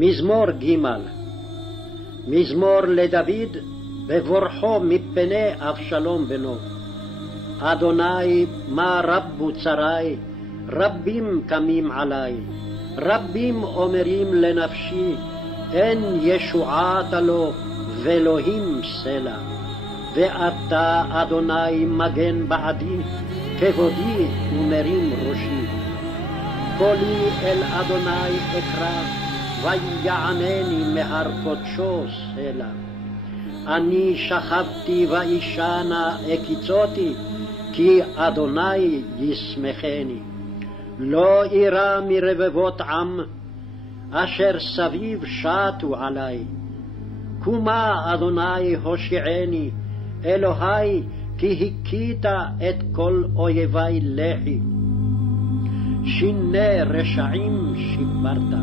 מזמור ג'. מזמור לדוד בבורחו מפני אבשלום בנו. אדוני, מה רבו צרי, רבים קמים עלי, רבים אומרים לנפשי, אין ישועת לו ואלוהים סלע. ואתה, אדוני, מגן בעדי, כבודי ומרים ראשי. קולי אל אדוני אקרא, ויענני מהר קודשו סלע. אני שכבתי ואישנה הקיצותי, כי אדוני ישמחני. לא אירא מרבבות עם, אשר סביב שטו עלי. קומה אדוני הושיעני, אלוהי, כי הכית את כל אויבי לחי. שיני רשעים שיברת,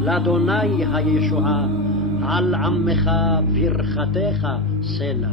לאדוני הישועה, על עמך ברכתך סלע.